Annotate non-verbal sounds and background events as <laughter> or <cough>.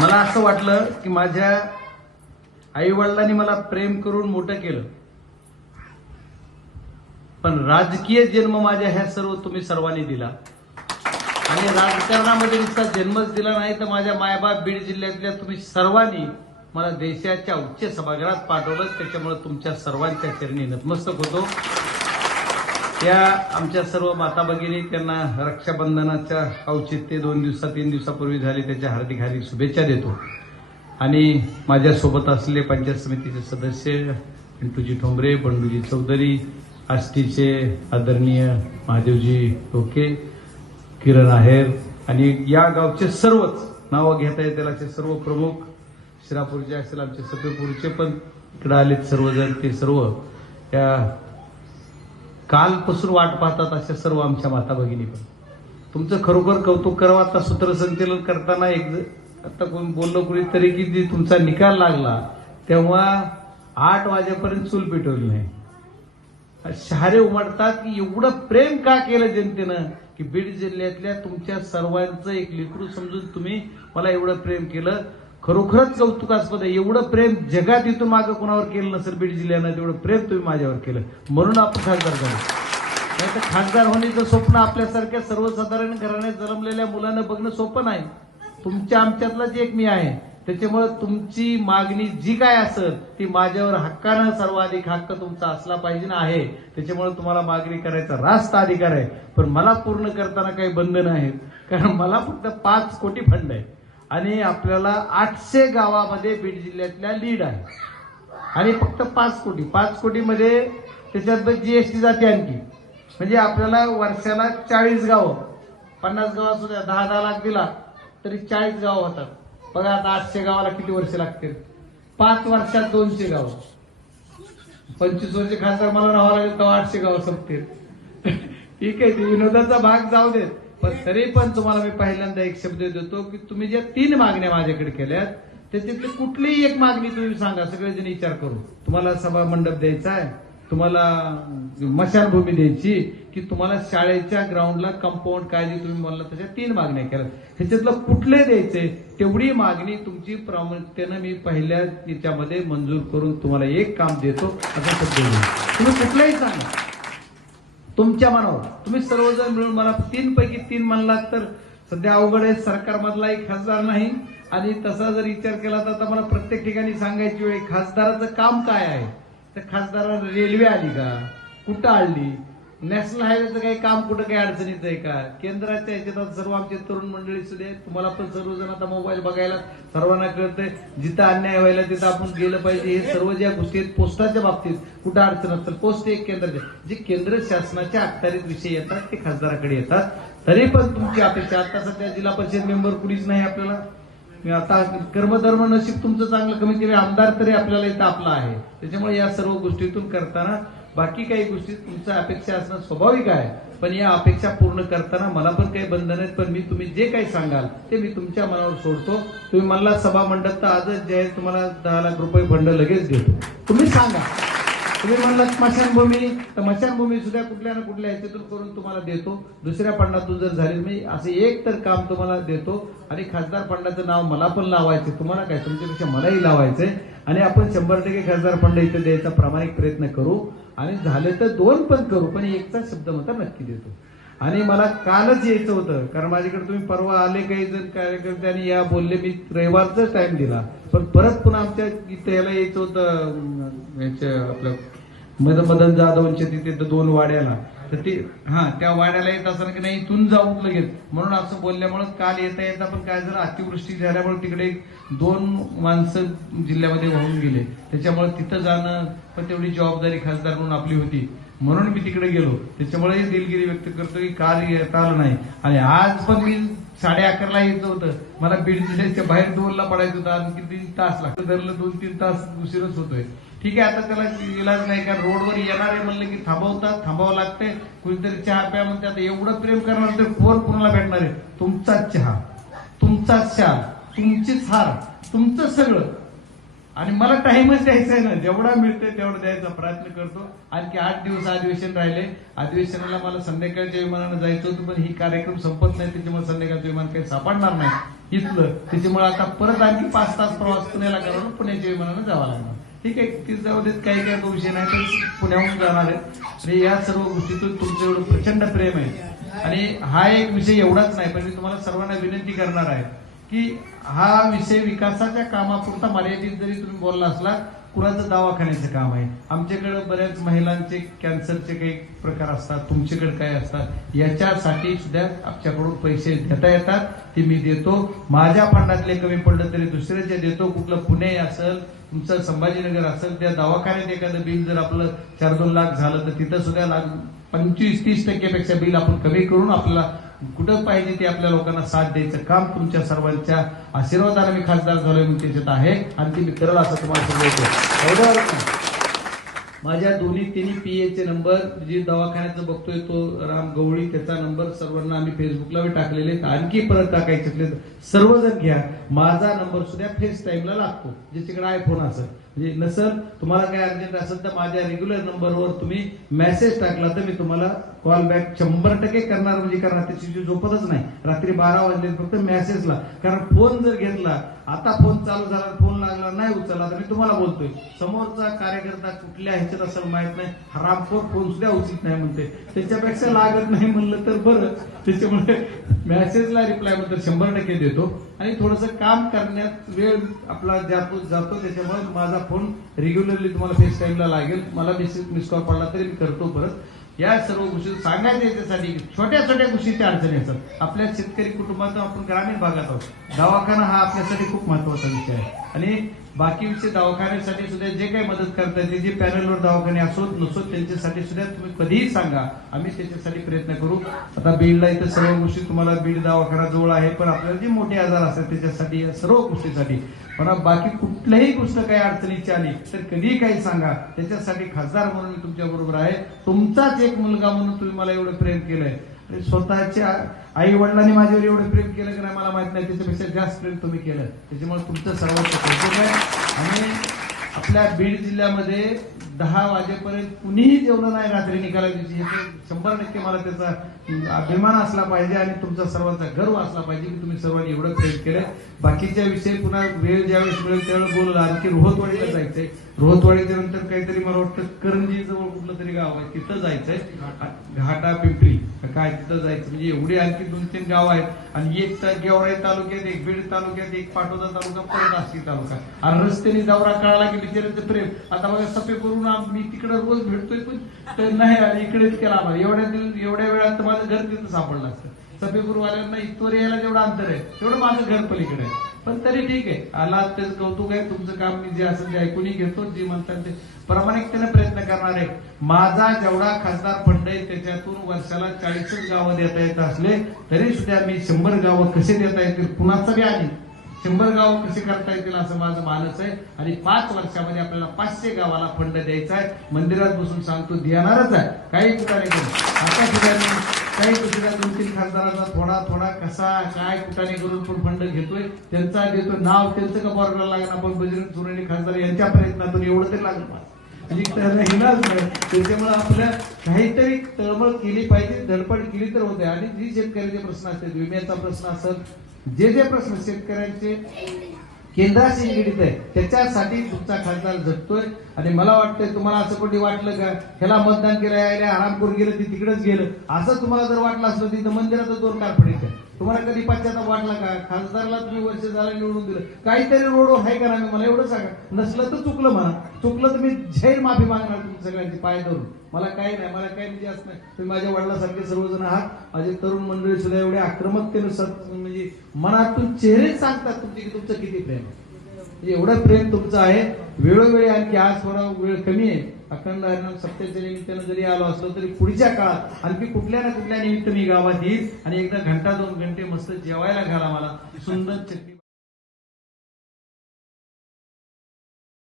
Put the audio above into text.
मला असं वाटलं की माझ्या आई वडिलांनी मला प्रेम करून मोठं केलं. पण राजकीय जन्म माझ्या ह्या सर्व तुम्ही सर्वांनी दिला. आणि राजकारणामध्ये नुसता जन्मच दिला नाही तर माझ्या मायबाप बीड जिल्ह्यातल्या तुम्ही सर्वांनी मला देशाच्या उच्च सभागृहात पाठवलं त्याच्यामुळे तुमच्या सर्वांच्या चरणी नतमस्तक होतो. त्या आमच्या सर्व माता भगिनी त्यांना रक्षाबंधनाच्या औचित्य दोन दिवसा तीन दिवसापूर्वी झाले त्याच्या हार्दिक हार्दिक शुभेच्छा देतो. आणि माझ्यासोबत असलेले पंचायत समितीचे सदस्य पिंटूजी ठोंबरे बंडूजी चौधरी आष्टीचे आदरणीय महादेवजी टोके किरण आहेर आणि या गावचे सर्वच नावं घेता येतील असे सर्व प्रमुख शिरापूरचे असेल आमचे सफेपूरचे पण इकडे आलेत सर्वजण ते सर्व. या कालपासून वाट पाहतात अशा सर्व आमच्या माता भगिनी पण. तुमचं खरोखर कौतुक करावं आता सूत्रसंचलन करताना एक आता कोण बोललो कुणीतरी की जी तुमचा निकाल लागला तेव्हा आठ वाजेपर्यंत चूल पेटवली नाही. शहारे उमटतात की एवढं प्रेम का केलं जनतेनं की बीड जिल्ह्यातल्या तुमच्या सर्वांचं एक लेकरू समजून तुम्ही मला एवढं प्रेम केलं. खरोखरच कौतुकास्पद आहे. एवढं प्रेम जगात इथून मागं कोणावर केलं नसेल बीड जिल्ह्यानं तेवढं प्रेम तुम्ही माझ्यावर केलं. म्हणून आपण खासदार झालो. नाही तर खासदार होण्याचं स्वप्न आपल्यासारख्या सर्वसाधारण घराण्यात जन्मलेल्या मुलांना बघणं सोपं नाही. तुमच्या आमच्यातलाच एक मी आहे. त्याच्यामुळे तुमची मागणी जी काय असेल ती माझ्यावर हक्कानं सर्वाधिक हक्क तुमचा असला पाहिजे ना आहे. त्याच्यामुळे तुम्हाला मागणी करायचा रास्त अधिकार आहे. पण मला पूर्ण करताना काही बंधन आहेत. कारण मला फक्त पाच कोटी फंड आहे आणि आपल्याला आठशे गावामध्ये बीड जिल्ह्यातल्या लीड आहे. आणि फक्त पाच कोटी. पाच कोटीमध्ये त्याच्यात जीएसटी जाते आणखी म्हणजे आपल्याला वर्षाला चाळीस गावं. पन्नास गाव असू द्या दहा दहा लाख दिला तरी चाळीस गाव होतात. बघा आता आठशे गावाला किती वर्ष लागतील? पाच वर्षात दोनशे गाव. पंचवीस वर्ष खासदार मला राहावं लागेल तेव्हा आठशे गाव संपतील. <laughs> ठीक आहे ते विनोदाचा भाग जाऊ देत. पण तरी पण तुम्हाला मी पहिल्यांदा एक शब्द देतो की तुम्ही ज्या तीन मागण्या माझ्याकडे केल्यात त्याच्यातली कुठलीही एक मागणी तुम्ही सांगा सगळेजण विचार करू. तुम्हाला सभा मंडप द्यायचा आहे तुम्हाला मशानभूमी द्यायची की तुम्हाला शाळेच्या ग्राउंडला कंपाऊंड काय जे तुम्ही म्हणला तशा तीन मागण्या केल्या. ह्याच्यातलं कुठले द्यायचे तेवढी मागणी तुमची प्रामुख्यानं मी पहिल्या याच्यामध्ये मंजूर करून तुम्हाला एक काम देतो असं शब्द तुम्ही कुठलंही सांगा. तुमच्या मनावर. तुम्ही सर्वजण मिळून मला तीन पैकी तीन म्हणलात तर सध्या अवघड आहे. सरकारमधला एक खासदार नाही आणि तसा जर विचार केला तर आता मला प्रत्येक ठिकाणी सांगायची वेळ खासदाराचं काम काय आहे? तर खासदाराला रेल्वे आली का? कुठं आणली नॅशनल हायवेचं काही काम कुठं काही अडचणीचं आहे का? केंद्राच्या ह्याच्यात सर्व आमचे तरुण मंडळी सुद्धा तुम्हाला पण सर्वजण आता मोबाईल बघायला सर्वांना कळतंय. जिथं अन्याय व्हायला तिथं आपण गेलं पाहिजे. हे सर्व ज्या गोष्टी आहेत पोस्टाच्या बाबतीत कुठं अडचण असतात? पोस्ट एक केंद्राच्या. जे केंद्र शासनाच्या अखत्यारीत विषय येतात ते खासदाराकडे येतात. तरी पण तुमची अपेक्षा आता सध्या जिल्हा परिषद मेंबर कुणीच नाही आपल्याला. मी आता कर्मधर्म नशीब तुमचं चांगलं कमी कमी आमदार तरी आपल्याला इथं आपला आहे. त्याच्यामुळे या सर्व गोष्टीतून करताना बाकी काही गोष्टी तुमच्या अपेक्षा असणं स्वाभाविक आहे. पण या अपेक्षा पूर्ण करताना मला पण काही बंधन आहेत पण मी तुम्ही जे काही सांगाल ते मी तुमच्या मनावर सोडतो. तुम्ही मला सभा मंडप तर आजच जे आहे तुम्हाला दहा लाख रुपये फंड लगेच देतो. तुम्ही सांगा. तुम्ही म्हणला स्मशानभूमी तर स्मशानभूमी सुद्धा कुठल्या ना कुठल्या ह्याच्यातून करून तुम्हाला देतो. दुसऱ्या फंडातून जर झाली मी असं एक तर काम तुम्हाला देतो. आणि खासदार फंडाचं नाव मला पण लावायचं तुम्हाला काय तुमच्यापेक्षा मलाही लावायचंय. आणि आपण शंभर टक्के खासदार फंड इथे द्यायचा प्रामाणिक प्रयत्न करू. आणि झाले तर दोन पण करू पण एकचा शब्द मात्र नक्की देतो. आणि मला कालच यायचं होतं कारण माझ्याकडे तुम्ही परवा आले काही जण कार्यकर्ते आणि या बोलले मी रविवारचाच टाइम दिला. पण परत पुन्हा आमच्या इथे याला यायचं होतं याच्या आपलं मदन मदन जाधवच्या तिथे तर दोन वाड्याला. तर ते हा त्या वाड्याला येत असताना की नाही इथून जाऊ लगेच. म्हणून असं बोलल्यामुळे काल येता येता पण काय झालं अतिवृष्टी झाल्यामुळे तिकडे दोन माणसं जिल्ह्यामध्ये वाहून गेले. त्याच्यामुळे तिथं जाणं पण तेवढी जबाबदारी खासदार म्हणून आपली होती. म्हणून मी तिकडे गेलो. त्याच्यामुळे दिलगिरी व्यक्त करतो की काल येता आलं नाही. आणि आज पण मी साडे अकराला यायचं होतं. मला बीड जिल्ह्याच्या बाहेर दोनला पडायचं होतं. आणखी तीन तास लागतं धरलं दोन तीन तास उशीरच होतोय. ठीक आहे आता त्याला इलाज नाही कारण रोडवर येणारे म्हणले की थांबवतात थांबावं लागतंय. कुणीतरी चहा प्या म्हणते आता एवढं प्रेम करणार तर कोर कुणाला भेटणार आहे? तुमचाच चहा तुमचाच शाल तुमचीच हार तुमचं सगळं. आणि मला टाइमच द्यायचा आहे ना जेवढा मिळतोय तेवढा द्यायचा प्रयत्न करतो. आणखी आठ दिवस अधिवेशन राहिले. अधिवेशनाला मला संध्याकाळच्या विमानानं जायचं होतं पण ही कार्यक्रम संपत नाही त्याच्यामुळे संध्याकाळचं विमान काही सापडणार नाही. इथलं. त्याच्यामुळे आता परत आणखी पाच तास प्रवास पुण्याला करावं पुण्याच्या विमानानं जावं लागणार. ठीक आहे ती जाऊ देत काही काही भविष्य विषय नाही तर पुण्याहून जाणार आहे. या सर्व गोष्टीतून तुमचं एवढं प्रचंड प्रेम आहे. आणि हा एक विषय एवढाच नाही पण मी तुम्हाला सर्वांना विनंती करणार आहे की हा विषय विकासाच्या कामापुरता मर्यादित जरी तुम्ही बोलला असला कुणाचं दवाखान्याचं काम आहे? आमच्याकडे बऱ्याच महिलांचे कॅन्सरचे काही प्रकार असतात तुमच्याकडे काय असतात याच्यासाठी सुद्धा आमच्याकडून पैसे देता येतात ते मी देतो. माझ्या फंडातले कमी पडलं तरी दुसऱ्याचे देतो कुठलं पुणे असेल तुमचं संभाजीनगर असेल त्या दवाखान्यात एखादं बिल जर आपलं चार दोन लाख झालं तर तिथं सुद्धा लाख पंचवीस तीस टक्क्यापेक्षा बिल आपण कमी करून आपल्याला कुठं पाहिजे ते आपल्या लोकांना साथ द्यायचं काम तुमच्या सर्वांच्या आशीर्वादाने मी खासदार झालोय मी त्याच्यात आहे. आणि ती मी करत असं तुम्हाला सांगायचं एवढं माझ्या दोन्ही तिन्ही पीएचे नंबर जे म्हणजे दवाखान्याचा बघतोय तो राम गवळी त्याचा नंबर सर्वांना आम्ही फेसबुकला टाकलेले आहेत. आणखी परत टाकायचे असले सर्वजण घ्या. माझा नंबर सुद्धा फेस टाईमला लागतो. म्हणजे ज्याच्याकडे आयफोन असेल. म्हणजे नसल तुम्हाला काय अर्जंट असेल तर माझ्या रेग्युलर नंबरवर तुम्ही मेसेज टाकला तर मी तुम्हाला कॉल बॅक शंभर टक्के करणार. म्हणजे कारण त्याची झोपतच नाही. रात्री बारा वाजले फक्त मेसेजला कारण फोन जर घेतला आता फोन चालू झाला फोन लागला नाही उचलला तर मी तुम्हाला बोलतोय. समोरचा कार्यकर्ता कुठल्या ह्याच्यात असेल माहीत नाही हरामखोर फोन सुद्धा उचित नाही म्हणते त्याच्यापेक्षा लागत नाही म्हणलं तर बरं. त्याच्यामुळे मेसेजला रिप्लायबद्दल शंभर टक्के देतो. आणि थोडस काम करण्यात वेळ आपला जातो जातो त्याच्यामुळे माझा फोन रेग्युलरली तुम्हाला फेस टाईमला लागेल. मला मिस कॉल पडला तरी मी करतो परत. या सर्व गोष्टी सांगायचं याच्यासाठी छोट्या छोट्या गोष्टीच्या अडचणी असतात. आपल्या शेतकरी कुटुंबात आपण ग्रामीण भागात आहोत. दवाखाना हा आपल्यासाठी खूप महत्त्वाचा विषय आहे. आणि बाकी विषय दवाखान्यासाठी सुद्धा जे काही मदत करतात ते जे पॅनलवर दवाखाने असोत नसोत त्यांच्यासाठी सुद्धा तुम्ही कधीही सांगा. आम्ही त्याच्यासाठी प्रयत्न करू. आता बीडला इथं सर्व गोष्टी तुम्हाला बीड दवाखाना जवळ आहे पण आपल्याला जे मोठे आजार असतात त्याच्यासाठी या सर्व गोष्टीसाठी. पण बाकी कुठल्याही गोष्ट काही अडचणीची आली तर कधीही काही सांगा. त्याच्यासाठी खासदार म्हणून मी तुमच्या बरोबर आहे. तुमचाच एक मुलगा म्हणून तुम्ही मला एवढं प्रेम केलंय. स्वतःच्या आई वडिलांनी माझ्यावर एवढं प्रेम केलं की नाही मला माहीत नाही त्याच्यापेक्षा जास्त प्रेम तुम्ही केलं. त्याच्यामुळे तुमचं सर्वांचं कौतुक आहे. आणि आपल्या बीड जिल्ह्यामध्ये दहा वाजेपर्यंत कुणीही जेवलं नाही रात्री निकाला दिवशी. शंभर टक्के मला त्याचा अभिमान असला पाहिजे आणि तुमचा सर्वांचा गर्व असला पाहिजे की तुम्ही सर्वांनी एवढं प्रेम केलं. बाकीच्या विषयी पुन्हा वेळ ज्यावेळेस मिळेल त्यावेळेस बोलला आणखी रोहतवाडीला जायचंय. रोहतवाडीच्या नंतर काहीतरी मला वाटतं करंजी जवळ कुठलं तरी गाव आहे तिथं जायचंय. घाटा पिंपरी काय तिथं जायचं? म्हणजे एवढी आणखी दोन तीन गाव आहेत. आणि एक तर गेवराई तालुक्यात एक बीड तालुक्यात एक पाटोदा तालुका परत आष्टी तालुका. आणि रस्त्याने दौरा कळाला की बिचारांचं प्रेम. आता बघा सफे करून मी तिकडे रोज भेटतोय पण नाही आणि इकडेच केला आम्हाला. एवढ्या दिवस एवढ्या वेळात तर माझं घर तिथं सापडलं असतं. सफेपूरवाल्यांना इथवर यायला जेवढं अंतर आहे तेवढं माझं घर पलीकडे आहे. पण तरी ठीक आहे. आला त्याचं कौतुक आहे. तुमचं काम मी जे असेल ते ऐकूनही घेतो. जी म्हणतात ते प्रामाणिकतेने प्रयत्न करणार आहे. माझा जेवढा खासदार फंड आहे त्याच्यातून वर्षाला चाळीसच गावं देता येत असले तरी सुद्धा मी शंभर गावं कसे देता येतील? कुणाचं बी आणि. शंभर गावं कसे करता येतील असं माझं मानस आहे. आणि पाच वर्षामध्ये आपल्याला पाचशे गावाला फंड द्यायचा आहे. मंदिरात बसून सांगतो देणारच आहे. काही ठिकाणी आता सुद्धा काही दुसऱ्या दोन तीन थोडा थोडा कसा काय कुठाने करून पण फंड घेतोय त्यांचा देतो नाव त्यांचं का बॉर्डर लागेल आपण बजरंग सोरेने खासदार यांच्या प्रयत्नातून एवढं तरी लागलं म्हणजे त्याच्यामुळे आपल्या काहीतरी तळमळ केली पाहिजे धडपड केली तर होते. आणि जी शेतकऱ्याचे प्रश्न असतात विम्याचा प्रश्न असत जे जे प्रश्न शेतकऱ्यांचे केंद्राशी निगडीत आहे त्याच्यासाठी तुमचा खासदार झटतोय आणि मला वाटतंय तुम्हाला असं कोणी वाटलं का ह्याला मतदान केलं यायला आरामपूर गेलं ती तिकडेच गेलं. असं तुम्हाला जर वाटलं असलं तिथं मंदिराचं दोन कार पडायचं तुम्हाला कधी पश्चाताप वाटला का? खासदारला तुम्ही वर्ष झालं निवडून दिलं. काहीतरी रोड आहे का नाही मला एवढं सांगा. नसलं तर चुकलं म्हणा. चुकलं तर मी झैर माफी मागणार तुम्ही सगळ्यांची पाय धरून. मला काही नाही मला काही म्हणजे असं नाही. तुम्ही माझ्या वडिलासारखे सर्वजण आहात. माझे तरुण मंडळी सुद्धा एवढे आक्रमकतेनुसार म्हणजे मनातून चेहरेच सांगतात तुमचे की तुमचं किती प्रेम आहे. म्हणजे एवढं प्रेम तुमचं आहे. वेळोवेळी आणखी आज थोडा वेळ कमी आहे. अखंड हरिनाम सप्त्याच्या निमित्तानं जरी आलो असलो तरी पुढच्या काळात आणखी कुठल्या ना कुठल्या निमित्त मी गावात येईल आणि एकदा घंटा दोन घंटे मस्त जेवायला घाला मला. सुंदर चटणी.